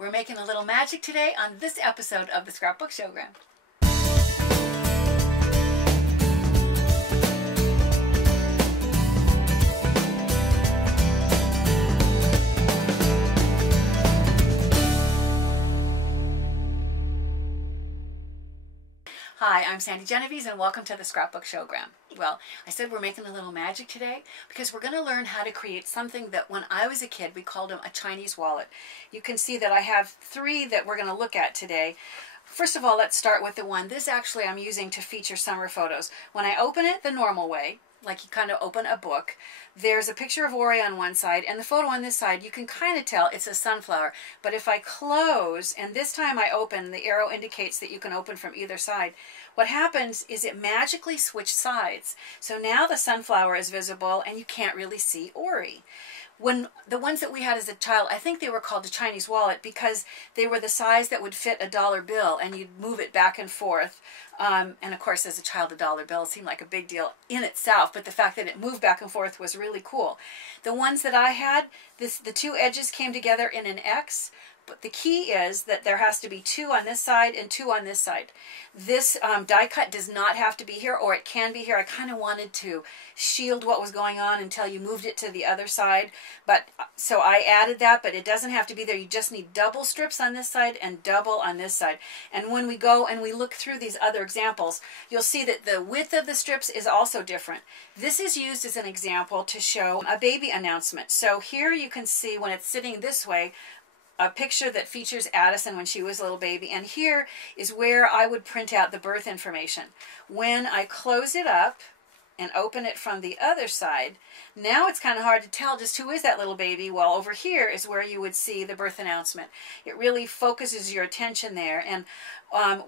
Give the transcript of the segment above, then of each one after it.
We're making a little magic today on this episode of the Scrapbook Showgram. Hi, I'm Sandi Genovese and welcome to the Scrapbook Showgram. Well, I said we're making a little magic today because we're going to learn how to create something that when I was a kid we called them a Chinese wallet. You can see that I have three that we're going to look at today. First of all, let's start with the one. This actually I'm using to feature summer photos. When I open it the normal way, like you kind of open a book, there's a picture of Ori on one side, and the photo on this side, you can kind of tell it's a sunflower. But if I close, and this time I open, the arrow indicates that you can open from either side, what happens is it magically switched sides. So now the sunflower is visible, and you can't really see Ori. When the ones that we had as a child, I think they were called a Chinese wallet because they were the size that would fit a dollar bill, and you'd move it back and forth. And of course, as a child, a dollar bill seemed like a big deal in itself, but the fact that it moved back and forth was really cool. The ones that I had, the two edges came together in an X, but the key is that there has to be two on this side and two on this side. This die cut does not have to be here, or it can be here. I kind of wanted to shield what was going on until you moved it to the other side. But so I added that, but it doesn't have to be there. You just need double strips on this side and double on this side. And when we go and we look through these other examples, you'll see that the width of the strips is also different. This is used as an example to show a baby announcement. So here you can see when it's sitting this way, a picture that features Addison when she was a little baby. And here is where I would print out the birth information. When I close it up and open it from the other side, now it's kind of hard to tell just who is that little baby. Well, over here is where you would see the birth announcement. It really focuses your attention there. And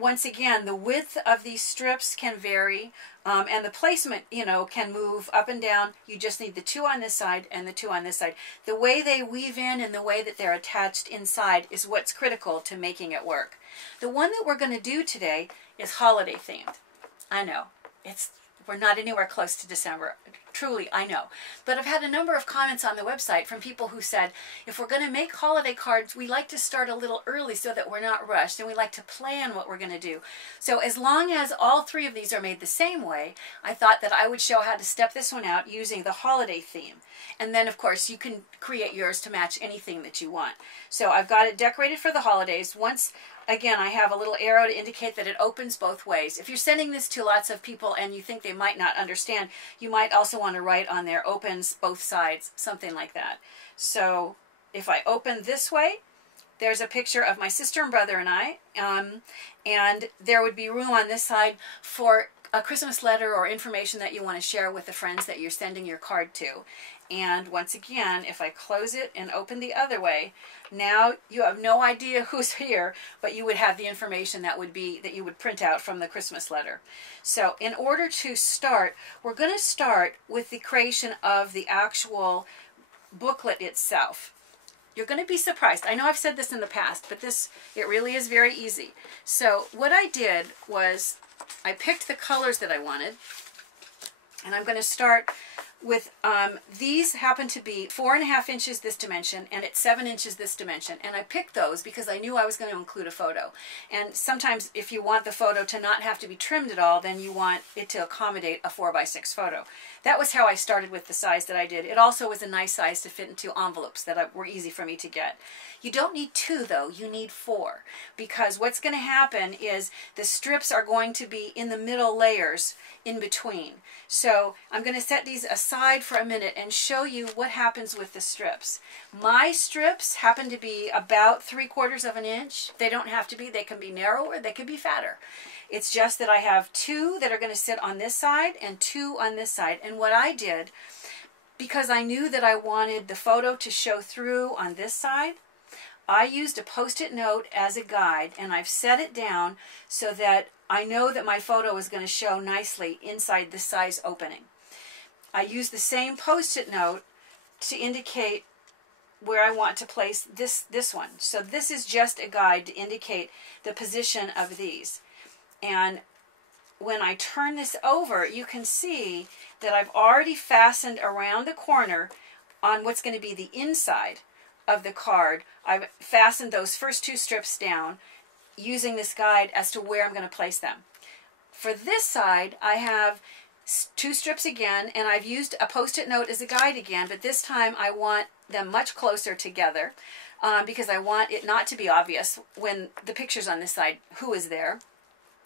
once again, the width of these strips can vary, and the placement, can move up and down. You just need the two on this side and the two on this side. The way they weave in and the way that they're attached inside is what's critical to making it work. The one that we're going to do today is holiday themed. I know, we're not anywhere close to December. Truly, I know. But I've had a number of comments on the website from people who said, if we're going to make holiday cards, we like to start a little early so that we're not rushed, and we like to plan what we're going to do. So as long as all three of these are made the same way, I thought that I would show how to step this one out using the holiday theme. And then, of course, you can create yours to match anything that you want. So I've got it decorated for the holidays. Again, I have a little arrow to indicate that it opens both ways. If you're sending this to lots of people and you think they might not understand, you might also want to write on there, opens both sides, something like that. So if I open this way, there's a picture of my sister and brother and I, and there would be room on this side for a Christmas letter or information that you want to share with the friends that you're sending your card to. And once again, if I close it and open the other way, now you have no idea who's here, but you would have the information that you would print out from the Christmas letter. So in order to start, we're going to start with the creation of the actual booklet itself. You're going to be surprised. I know I've said this in the past, but it really is very easy. So what I did was I picked the colors that I wanted, and I'm going to start with, these happen to be 4.5 inches this dimension, and it's 7 inches this dimension. And I picked those because I knew I was going to include a photo. And sometimes if you want the photo to not have to be trimmed at all, then you want it to accommodate a 4x6 photo. That was how I started with the size that I did. It also was a nice size to fit into envelopes that were easy for me to get. You don't need 2 though, you need 4, because what's going to happen is the strips are going to be in the middle layers in between. So I'm going to set these aside for a minute and show you what happens with the strips. My strips happen to be about 3/4 of an inch. They don't have to be. They can be narrower, they can be fatter. It's just that I have 2 that are going to sit on this side and 2 on this side. And what I did, because I knew that I wanted the photo to show through on this side, I used a Post-it note as a guide, and I've set it down so that I know that my photo is going to show nicely inside this size opening. I use the same Post-it note to indicate where I want to place this one. So this is just a guide to indicate the position of these. And when I turn this over, you can see that I've already fastened around the corner on what's going to be the inside of the card, I've fastened those first 2 strips down using this guide as to where I'm going to place them. For this side, I have 2 strips again, and I've used a post-it note as a guide again, but this time I want them much closer together because I want it not to be obvious when the picture's on this side who is there.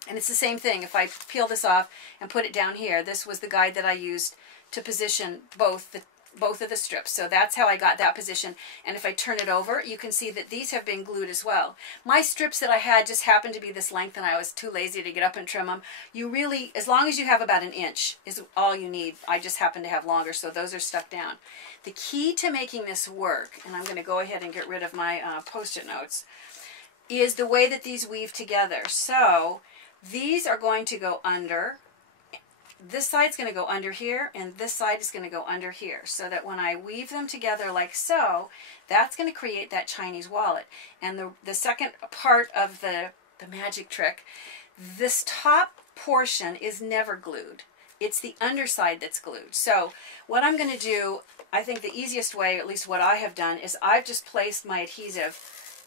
And it's the same thing. If I peel this off and put it down here, this was the guide that I used to position both of the strips. So that's how I got that position. And if I turn it over, you can see that these have been glued as well. My strips that I had just happened to be this length, and I was too lazy to get up and trim them. You really, as long as you have about 1 inch is all you need. I just happen to have longer, so those are stuck down. The key to making this work, and I'm going to go ahead and get rid of my post-it notes, is the way that these weave together. So these are going to go under. This side's going to go under here, and this side is going to go under here, so that when I weave them together like so, that's going to create that Chinese wallet. And the second part of the magic trick, this top portion is never glued. It's the underside that's glued. So what I'm going to do, I think the easiest way, at least what I have done, is I've just placed my adhesive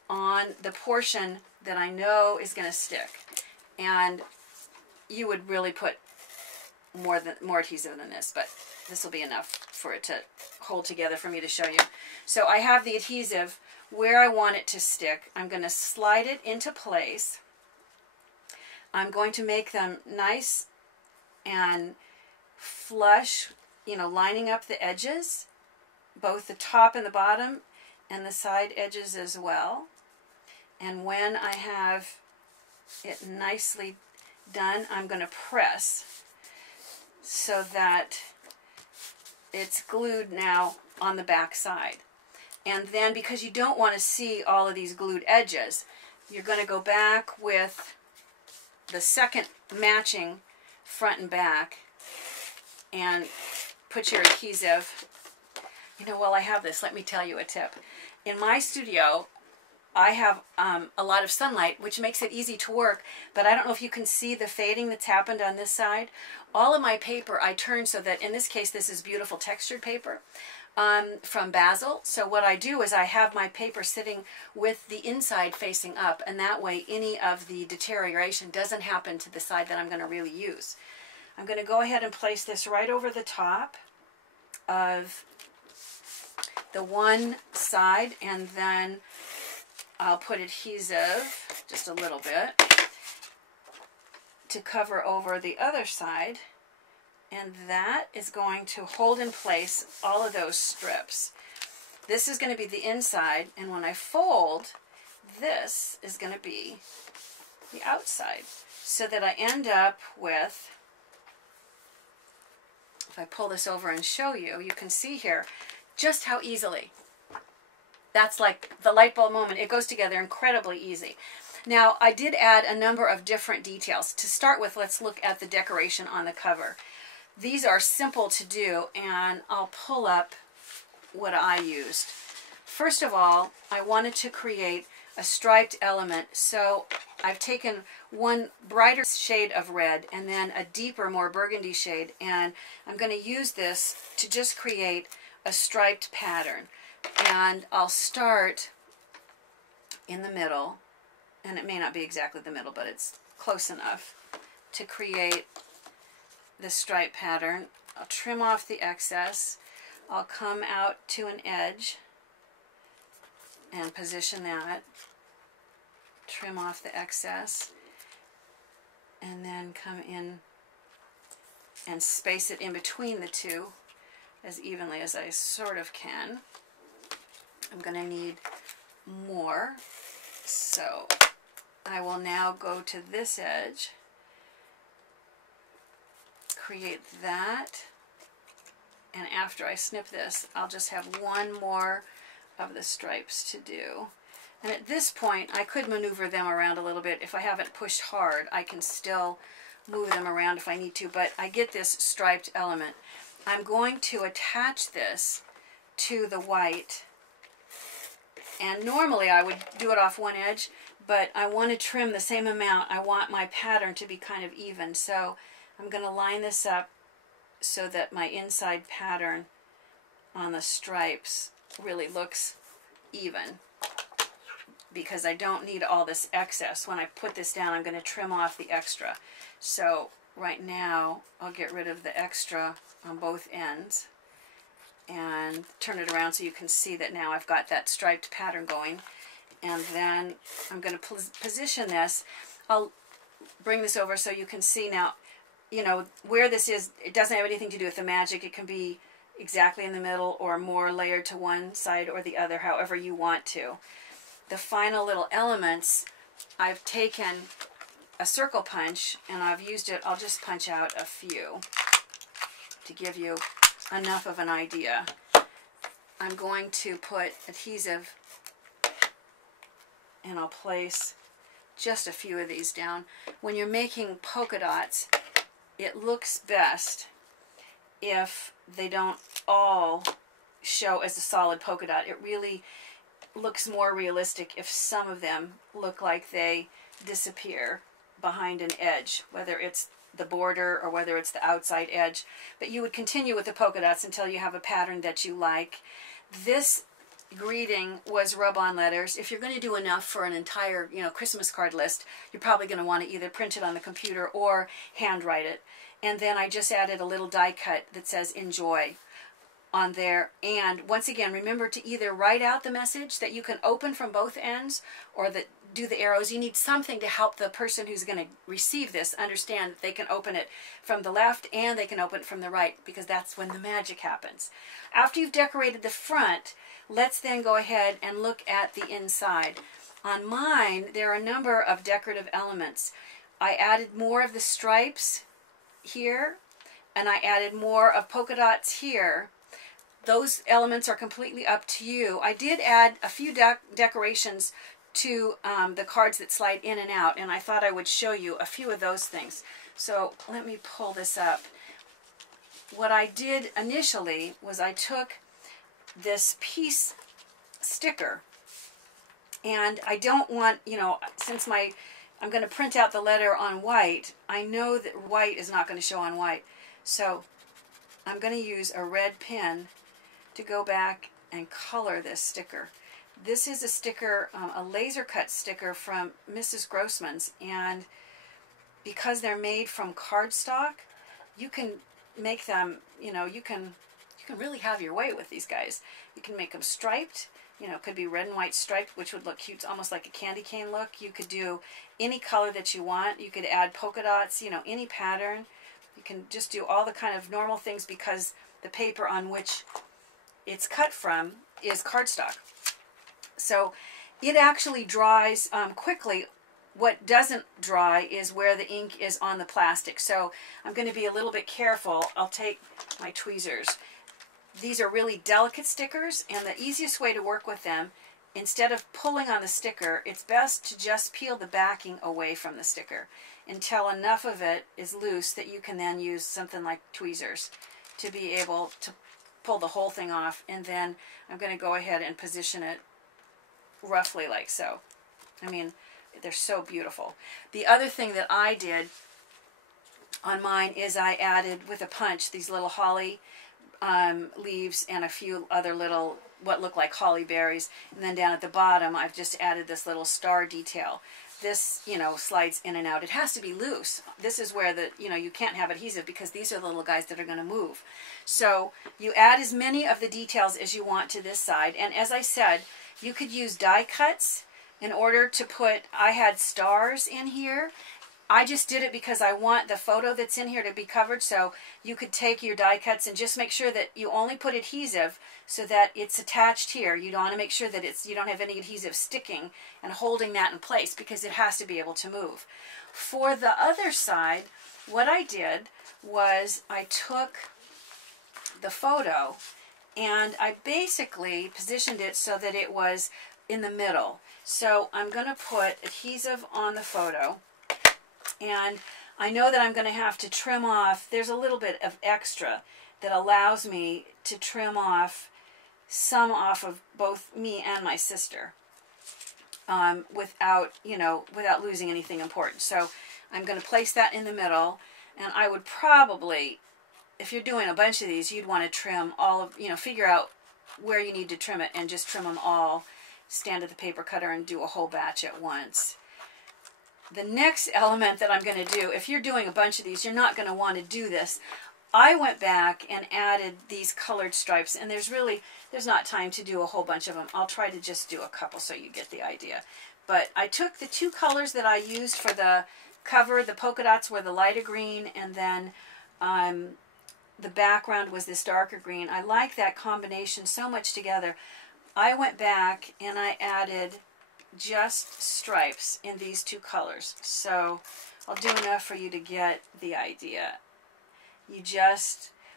on the portion that I know is going to stick. And you would really put more adhesive than this, but this will be enough for it to hold together for me to show you. So I have the adhesive where I want it to stick. I'm going to slide it into place. I'm going to make them nice and flush, you know, lining up the edges, both the top and the bottom, and the side edges as well. And when I have it nicely done, I'm going to press so that it's glued now on the back side. And then, because you don't want to see all of these glued edges, you're going to go back with the second matching front and back and put your adhesive. You know, while I have this, let me tell you a tip. In my studio, I have a lot of sunlight, which makes it easy to work, but I don't know if you can see the fading that's happened on this side. All of my paper I turn so that, in this case, this is beautiful textured paper from Basil. So what I do is I have my paper sitting with the inside facing up, and that way any of the deterioration doesn't happen to the side that I'm going to really use. I'm going to go ahead and place this right over the top of the one side, and then I'll put adhesive, just a little bit, to cover over the other side, and that is going to hold in place all of those strips. This is going to be the inside, and when I fold, this is going to be the outside, so that I end up with, if I pull this over and show you, you can see here just how easily. That's like the light bulb moment. It goes together incredibly easy. Now, I did add a number of different details. To start with, let's look at the decoration on the cover. These are simple to do, and I'll pull up what I used. First of all, I wanted to create a striped element, so I've taken one brighter shade of red and then a deeper, more burgundy shade, and I'm going to use this to just create a striped pattern. And I'll start in the middle, and it may not be exactly the middle, but it's close enough to create the stripe pattern. I'll trim off the excess. I'll come out to an edge and position that, trim off the excess, and then come in and space it in between the two as evenly as I sort of can. I'm going to need more, so I will now go to this edge, create that, and after I snip this, I'll just have one more of the stripes to do. And at this point, I could maneuver them around a little bit. If I haven't pushed hard, I can still move them around if I need to, but I get this striped element. I'm going to attach this to the white, and normally I would do it off one edge, but I want to trim the same amount. I want my pattern to be kind of even, so I'm going to line this up so that my inside pattern on the stripes really looks even, because I don't need all this excess. When I put this down, I'm going to trim off the extra. So right now, I'll get rid of the extra on both ends and turn it around so you can see that now I've got that striped pattern going. And then I'm going to position this. I'll bring this over so you can see now, you know, where this is. It doesn't have anything to do with the magic. It can be exactly in the middle or more layered to one side or the other, however you want to. The final little elements, I've taken a circle punch and I've used it. I'll just punch out a few to give you enough of an idea. I'm going to put adhesive and I'll place just a few of these down. When you're making polka dots, it looks best if they don't all show as a solid polka dot. It really looks more realistic if some of them look like they disappear behind an edge, whether it's the border or whether it's the outside edge. But you would continue with the polka dots until you have a pattern that you like. This greeting was rub-on letters. If you're going to do enough for an entire, you know, Christmas card list, you're probably going to want to either print it on the computer or handwrite it. And then I just added a little die cut that says enjoy on there. And once again, remember to either write out the message that you can open from both ends or that do the arrows. You need something to help the person who's going to receive this understand that they can open it from the left and they can open it from the right, because that's when the magic happens. After you've decorated the front, let's then go ahead and look at the inside. On mine, there are a number of decorative elements. I added more of the stripes here, and I added more of polka dots here. Those elements are completely up to you. I did add a few decorations to the cards that slide in and out, and I thought I would show you a few of those things. So let me pull this up. What I did initially was I took this piece sticker, and I don't want, you know, since I'm going to print out the letter on white, I know that white is not going to show on white. So I'm going to use a red pen to go back and color this sticker. This is a sticker, a laser cut sticker from Mrs. Grossman's, and because they're made from cardstock, you can make them, you know, you can really have your way with these guys. You can make them striped, you know, it could be red and white striped, which would look cute, almost like a candy cane look. You could do any color that you want. You could add polka dots, you know, any pattern. You can just do all the kind of normal things because the paper on which it's cut from is cardstock. So it actually dries quickly. What doesn't dry is where the ink is on the plastic. So I'm going to be a little bit careful. I'll take my tweezers. These are really delicate stickers, and the easiest way to work with them, instead of pulling on the sticker, it's best to just peel the backing away from the sticker until enough of it is loose that you can then use something like tweezers to be able to pull the whole thing off. And then I'm going to go ahead and position it roughly like so. I mean, they're so beautiful. The other thing that I did on mine is I added with a punch these little holly leaves and a few other little what look like holly berries, and then down at the bottom I've just added this little star detail. This, you know, slides in and out. It has to be loose. This is where the, you know, you can't have adhesive because these are the little guys that are going to move. So you add as many of the details as you want to this side, and as I said, you could use die cuts in order to put, I had stars in here. I just did it because I want the photo that's in here to be covered, so you could take your die cuts and just make sure that you only put adhesive so that it's attached here. You don't want to make sure that you don't have any adhesive sticking and holding that in place because it has to be able to move. For the other side, what I did was I took the photo and I basically positioned it so that it was in the middle. So I'm going to put adhesive on the photo. And I know that I'm going to have to trim off, there's a little bit of extra that allows me to trim off some off of both me and my sister without, you know, without losing anything important. So I'm going to place that in the middle, and I would probably, if you're doing a bunch of these, you'd want to trim all of, you know, figure out where you need to trim it and just trim them all stand at the paper cutter and do a whole batch at once. The next element that I'm going to do, if you're doing a bunch of these, you're not going to want to do this. I went back and added these colored stripes, and there's not time to do a whole bunch of them. I'll try to just do a couple so you get the idea. But I took the two colors that I used for the cover. The polka dots were the lighter green, and then the background was this darker green. I like that combination so much together. I went back and I added just stripes in these two colors. So I'll do enough for you to get the idea.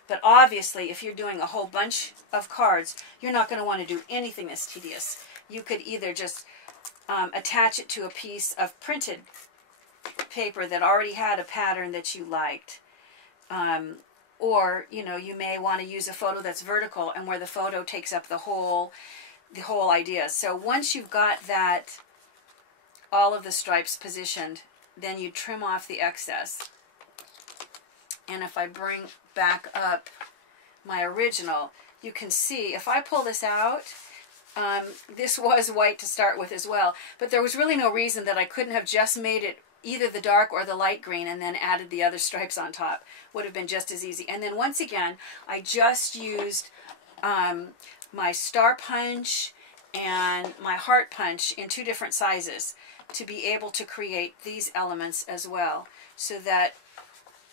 But obviously, if you're doing a whole bunch of cards, you're not going to want to do anything that's tedious. You could either just attach it to a piece of printed paper that already had a pattern that you liked. Or, you know, you may want to use a photo that's vertical and where the photo takes up the whole idea. So once you've got that, all of the stripes positioned, then you trim off the excess. And if I bring back up my original, you can see, if I pull this out, this was white to start with as well, but there was really no reason that I couldn't have just made it either the dark or the light green and then added the other stripes on top. Would have been just as easy. And then once again, I just used my star punch and my heart punch in two different sizes to be able to create these elements as well, so that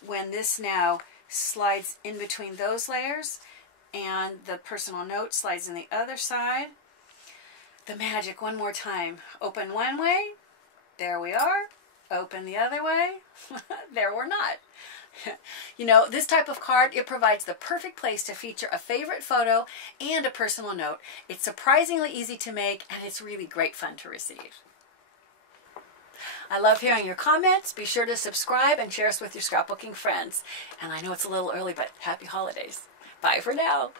when this now slides in between those layers and the personal note slides in the other side, the magic one more time. Open one way, there we are. Open the other way, there we're not. You know, this type of card, it provides the perfect place to feature a favorite photo and a personal note. It's surprisingly easy to make, and it's really great fun to receive. I love hearing your comments. Be sure to subscribe and share us with your scrapbooking friends. And I know it's a little early, but happy holidays. Bye for now.